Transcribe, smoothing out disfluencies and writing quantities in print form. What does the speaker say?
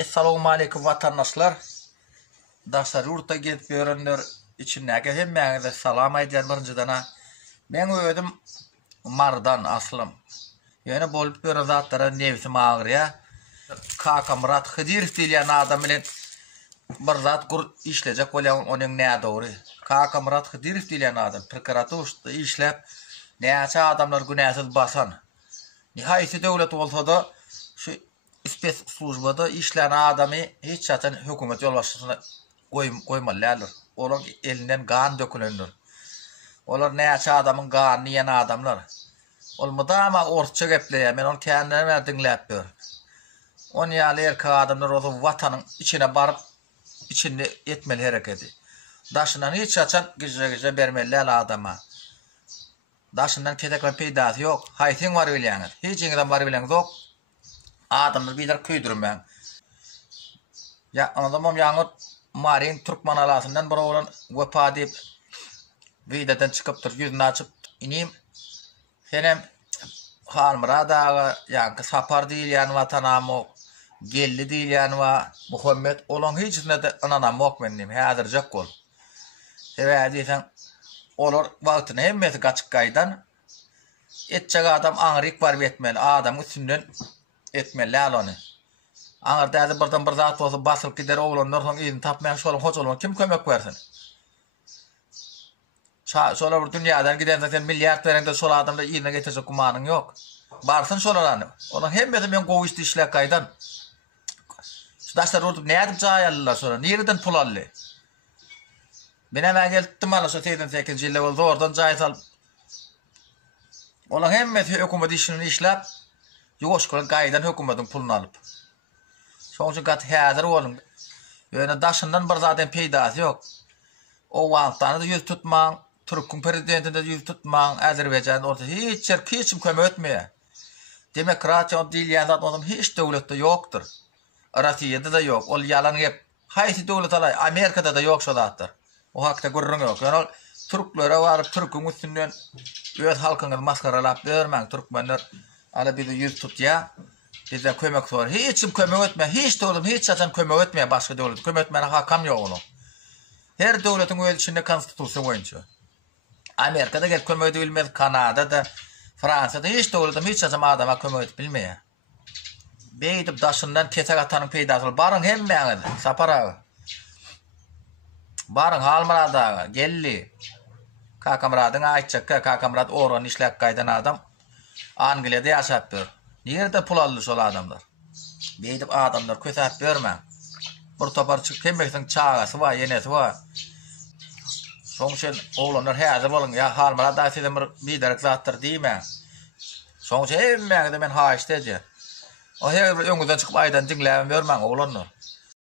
Assalamu alaykum vatandaşlar. Daşlar yurtta gelip görenler için hemmeňize salam aýdýar birinjidana. Men öýdüm Mardan aslym. Ýöne bolup gören zatlara nebsim agyrýa. Kaka Murat Hıdirov diýen adam bilen bir zat işlejek bolýan onuň näde dogry. Kaka Murat Hıdirov diýen adam prokuraturda işläp näçe adamlar günäsiz basan. Nihaýetde döwlet bolsa-da şu spes slujbada işlän adamy hiç çatan hökümet ýolbaşçysyna goýmalylar. Olaň elinden gan dökülenler. Olar näçe adamyň ganyny ýen adamlar. Ol mudama orçça gepleýär. Men onu kendime dinläp ber. On ýaly erkek adamlar o watanyň içine baryp içinde etmeli hereketi. Daşyndan hiç çatan gije bermelýär adama. Daşyndan ketekle peýdasy ýok. Haýsyň bar bilýäňiz. Hiç ýeňden bar bilýäňiz ýok. Adamlar bider köýdürmän. Ya anadamam ýaňy Marin Türkmen alasından bir oğlan wepa diýip widadan çykypdyr, ýüzüni açyp inim. Senem Halmyrada ýa-ni sapar diýilýän watanamy geldi diýilýän we Muhammed olan hiç näde ananam ok menim. Häzirjek bol. Sebäbi diýsen olar wagtyny hemmesi gaçyk gaýdan etjek adam aňryk bar betmeli. Adam üstünden etmeli alany. Aňarda birden bir zat bolsa basylyp gider oglanlar soň ýyny tapmaýan şol hoç bolan kim kömek bersin? Şolar bir dünýäden giden zaten milliard berende şol adamda ýyny getirjek gumanyň ýok. Barsyn şolarany. Olar hemmesi men gowy işlek gaýdan. Daşlar olup näde jaýallar şolar? Nereden pul aldy? Benem geldim ala şo 8 ýyl boldy oradan jaý salyp. Olar hemmesi hökümet işini işläp ýoşkulan gaýdan hökümetiň puluny alyp. Şoň üçin gat häzir bolun. Ýöne daşyndan bir zaten peýdasy ýok. O wagtda ýüz tutmaň, Türkiň prezidentinde ýüz tutmaň, Azerbaýjan orta hiç ýer kim kömek etmeýär. Demokratiýa diýilýän zat adam hiç döwletde ýokdur. Russiýada da ýok, ol ýalan gep. Haýsy döwlet alay, Amerikada da ýok şo zatlar. O hakda görüň ýok. Ýöne türklere baryp Türkiň üstünden öz halkyňy maskaralap bermäň. Türkmenler ala bizi ýüz tutýa. Bize kömek sorar. Hiç kim kömek etme. Hiç döwlet hiç çatan kömek etmeýär başga döwlet. Kömek etmene hakam ýok onu. Her döwletiň öz içinde konstitusiýa boýunça. Amerikada gel kömek edilmez. Kanadada, Fransada hiç döwlet hiç çatan adama kömek edip bilmeýär. Beýdip daşyndan ketek atanyň peýdasy. Barın hemmeňiz sapara. Barın Halmyrada gelli. Kaka Muradyň aýtjak, Kaka Murad oran işläp gaýdan adam. Angliýada ýaşap ber. Nerede pul aldy şol adamlar? Beýdip adamlar kösäp bermäň. Bir topar çyk kemmekden çagasy var, ýenesi var. Şoň üçin oglanlar häzir bolun ýa Halmyrada sizem bir derek zatlar diýme. Şoň üçin hemmeňde men haýyş edýär. O her öňünden çykyp aýdan dinläp bermäň oglanlar.